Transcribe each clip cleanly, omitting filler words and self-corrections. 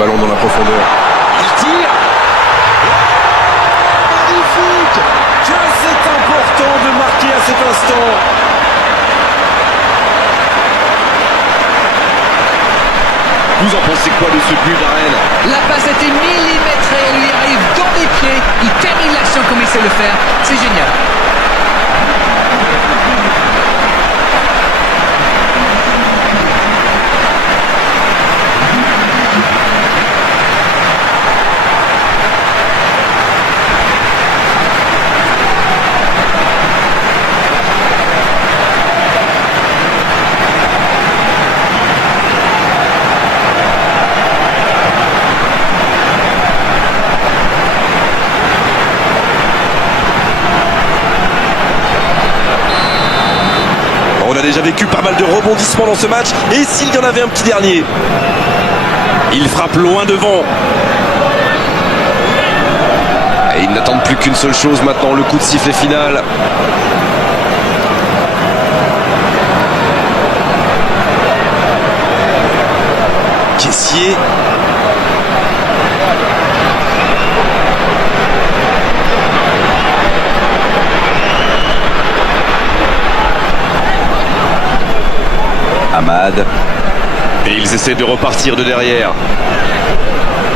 ballon dans la profondeur. Il tire. Magnifique. Que c'est important de marquer à cet instant. Vous en pensez quoi de ce but d'Arène? La passe était millimétrée, elle lui arrive dans les pieds, il termine l'action comme il sait le faire, c'est génial. On a déjà vécu pas mal de rebondissements dans ce match. Et s'il y en avait un petit dernier? Il frappe loin devant. Et ils n'attendent plus qu'une seule chose maintenant, le coup de sifflet final. Caissier. Amad. Et ils essaient de repartir de derrière.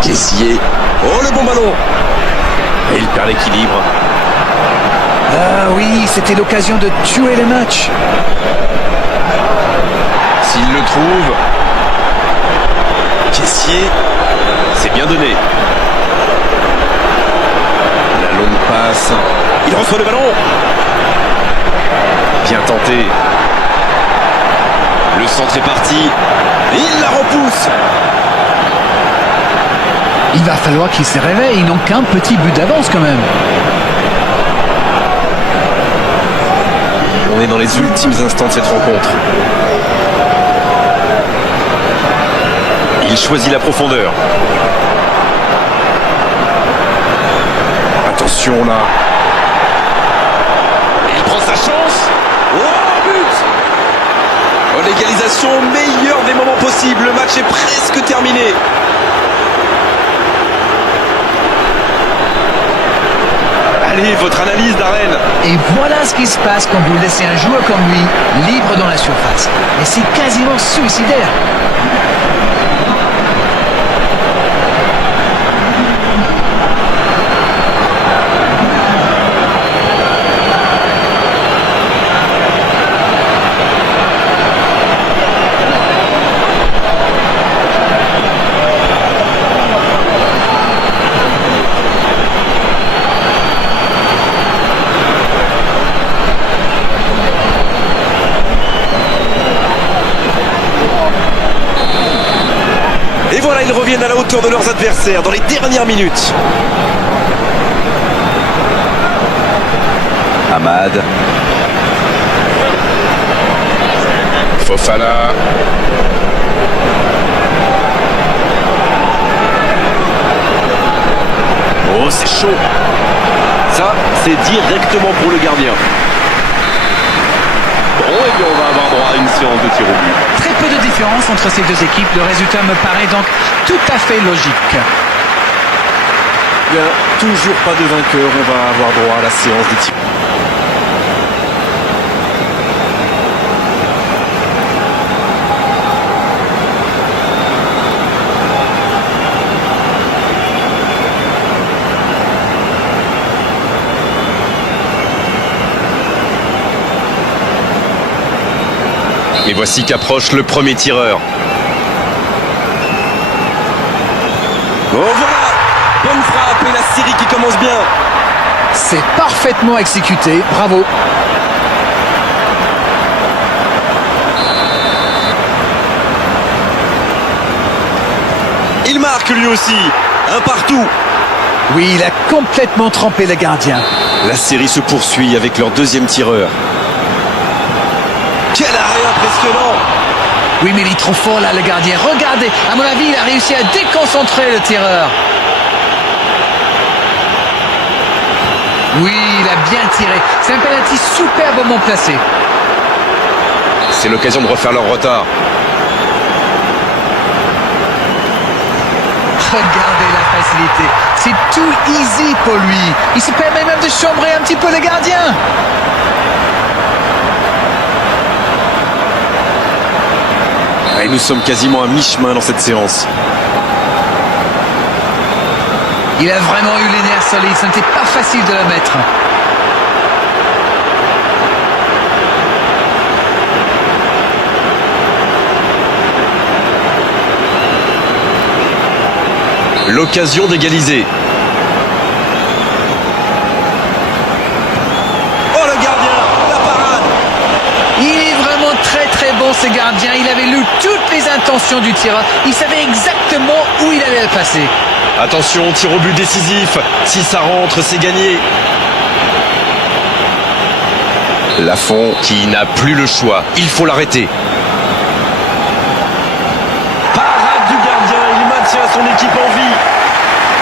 Caissier. Oh, le bon ballon. Et il perd l'équilibre. Ah oui, c'était l'occasion de tuer le match. S'il le trouve. Caissier. C'est bien donné. La longue passe. Il reçoit le ballon. Bien tenté. Le centre est parti. Et il la repousse. Il va falloir qu'ils se réveillent, ils n'ont qu'un petit but d'avance quand même. On est dans les ultimes instants de cette rencontre. Il choisit la profondeur. Attention là. Il prend sa chance. Oh, but! Oh, l'égalisation au meilleur des moments possibles. Le match est presque terminé. Allez, votre analyse d'Arène. Et voilà ce qui se passe quand vous laissez un joueur comme lui libre dans la surface. Et c'est quasiment suicidaire. Et voilà, ils reviennent à la hauteur de leurs adversaires dans les dernières minutes. Amad. Fofana. Oh, c'est chaud. Ça, c'est directement pour le gardien. Bon, et bien on va avoir droit à une séance de tir au but. Très peu de différence entre ces deux équipes. Le résultat me paraît donc tout à fait logique. Bien, toujours pas de vainqueur. On va avoir droit à la séance des tirs. Et voici qu'approche le premier tireur. Oh voilà! Bonne frappe et la série qui commence bien. C'est parfaitement exécuté, bravo. Il marque lui aussi. Un partout. Oui, il a complètement trempé le gardien. La série se poursuit avec leur deuxième tireur. Quel arrêt impressionnant! Oui, mais il est trop fort là, le gardien. Regardez, à mon avis, il a réussi à déconcentrer le tireur. Oui, il a bien tiré. C'est un penalty superbement placé. C'est l'occasion de refaire leur retard. Regardez la facilité. C'est tout easy pour lui. Il se permet même de chambrer un petit peu le gardien. Et nous sommes quasiment à mi-chemin dans cette séance. Il a vraiment eu les nerfs solides. Ce n'était pas facile de le mettre. L'occasion d'égaliser. Oh le gardien, la parade. Il est vraiment très bon ce gardien. Il avait lu toutes les intentions du tireur. Il savait exactement où il allait le passer. Attention, tir au but décisif. Si ça rentre, c'est gagné. Lafont qui n'a plus le choix. Il faut l'arrêter. Parade du gardien. Il maintient son équipe en vie.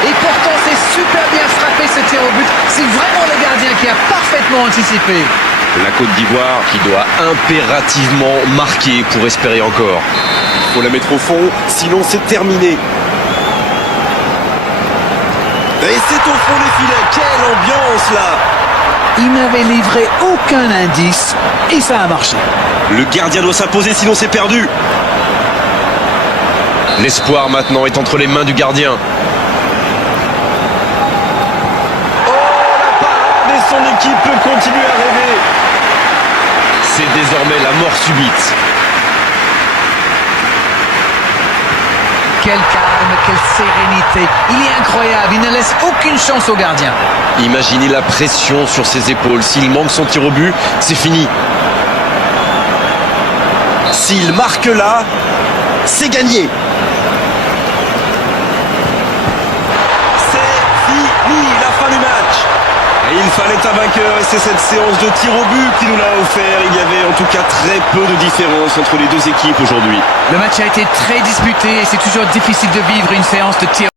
Et pourtant, c'est super bien frappé ce tir au but. C'est vraiment le gardien qui a parfaitement anticipé. La Côte d'Ivoire qui doit impérativement marquer pour espérer encore. Il faut la mettre au fond, sinon c'est terminé. Et c'est au fond des filets. Quelle ambiance là! Il n'avait livré aucun indice et ça a marché. Le gardien doit s'imposer, sinon c'est perdu. L'espoir maintenant est entre les mains du gardien. Son équipe peut continuer à rêver. C'est désormais la mort subite. Quel calme, quelle sérénité. Il est incroyable, il ne laisse aucune chance au gardien. Imaginez la pression sur ses épaules. S'il manque son tir au but, c'est fini. S'il marque là, c'est gagné. C'est fini, la fin du match. Et il fallait un vainqueur et c'est cette séance de tir au but qui nous l'a offert. Il y avait en tout cas très peu de différence entre les deux équipes aujourd'hui. Le match a été très disputé et c'est toujours difficile de vivre une séance de tir